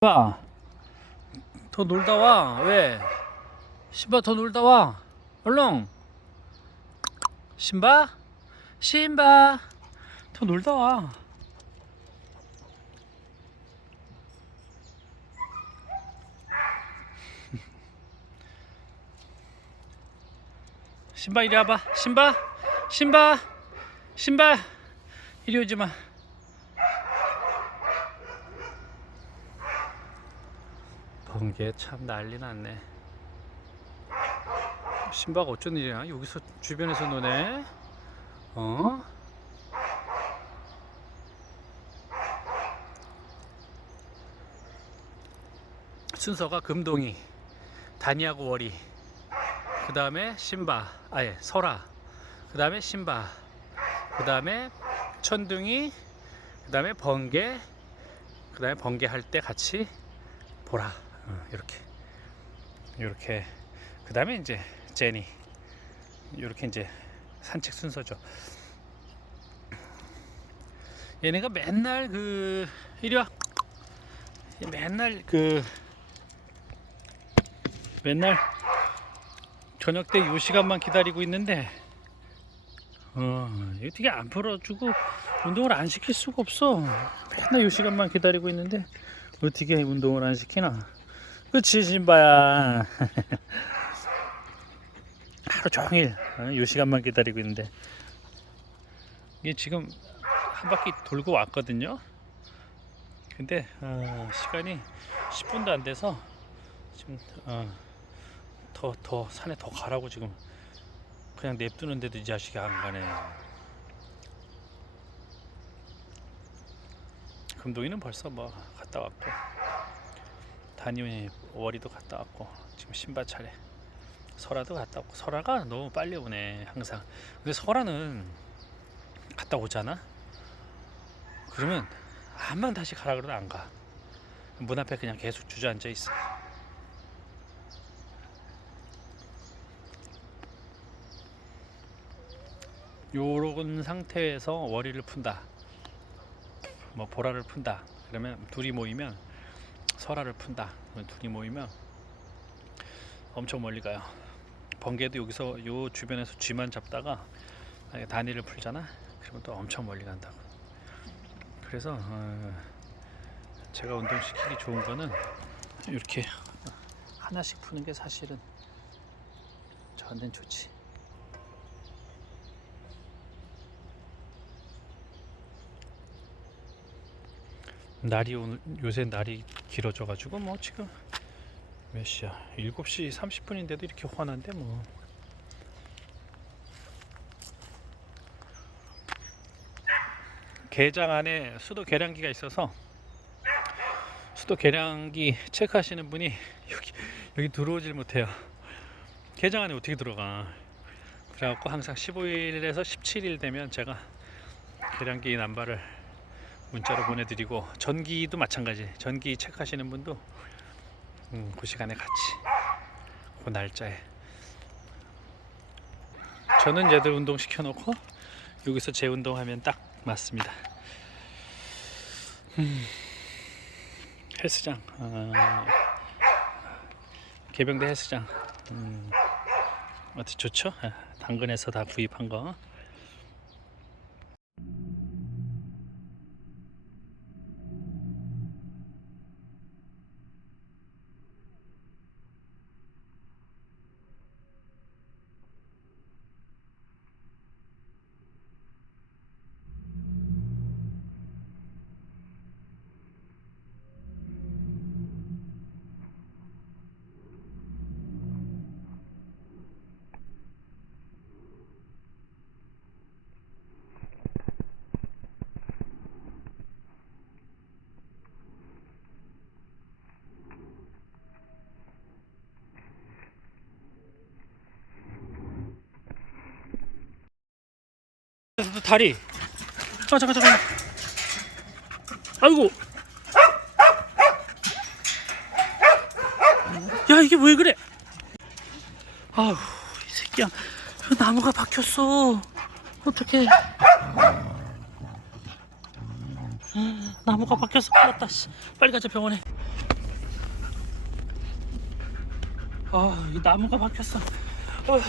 봐. 더 놀다 와. 왜? 신바 더 놀다 와. 얼렁. 신바? 신바. 더 놀다 와. 신바 이리 와봐. 신바. 신바. 신바. 이리 오지 마. 번개 참 난리 났네. 신바가 어쩐 일이야? 여기서 주변에서 노네? 어? 순서가 금동이, 다니하고 워리, 그 다음에 신바, 아예 설아, 그 다음에 신바, 그 다음에 천둥이, 그 다음에 번개, 그 다음에 번개 할 때 같이 보라 어, 이렇게. 이렇게. 그 다음에 이제 제니. 이렇게 이제 산책 순서죠. 얘네가 맨날 그 이리 와. 맨날 그 맨날 저녁 때요 시간만 기다리고 있는데 어 이거 어떻게 안 풀어주고 운동을 안 시킬 수가 없어. 맨날 요 시간만 기다리고 있는데 어떻게 운동을 안 시키나? 그치 신바야. 하루 종일 어, 요 시간만 기다리고 있는데 이게 지금 한 바퀴 돌고 왔거든요. 근데 어, 시간이 10분도 안 돼서 지금 어, 더, 더 산에 더 가라고 지금 그냥 냅두는데도 이 자식이 안 가네. 금동이는 벌써 뭐 갔다 왔고 다니온 이 월이도 갔다 왔고 지금 신바 차례. 설아도 갔다 왔고 설아가 너무 빨리 오네 항상. 근데 설아는 갔다 오잖아? 그러면 암만 다시 가라 그러면 안가문 앞에 그냥 계속 주저앉아 있어. 요런 상태에서 월이를 푼다. 뭐 보라를 푼다. 그러면 둘이 모이면 설화를 푼다. 둘이 모이면 엄청 멀리 가요. 번개도 여기서 요 주변에서 쥐만 잡다가 단위를 풀잖아? 그러면 또 엄청 멀리 간다고. 그래서 어, 제가 운동시키기 좋은 거는 이렇게 하나씩 푸는 게 사실은 저한테는 좋지. 날이 오늘 요새 날이 길어져 가지고 뭐 지금 몇 시야? 7시 30분인데도 이렇게 환한데 뭐 개장 안에 수도 계량기가 있어서 수도 계량기 체크하시는 분이 여기 여기 들어오질 못해요. 개장 안에 어떻게 들어가? 그래갖고 항상 15일에서 17일 되면 제가 계량기 남발을 문자로 보내드리고 전기도 마찬가지. 전기 체크하시는 분도 음, 그 시간에 같이 그 날짜에. 저는 얘들 운동 시켜놓고 여기서 제 운동하면 딱 맞습니다. 음, 헬스장. 아, 개병대 헬스장. 음, 어때 좋죠? 아, 당근에서 다 구입한 거 다리. 잠깐 잠깐 잠깐. 아이고. 야 이게 왜 그래? 아우 이 새끼야. 나무가 박혔어. 어떡해. 음, 나무가 박혀서 큰일 났다 씨. 빨리 가자 병원에 아이 나무가 박혔어 어.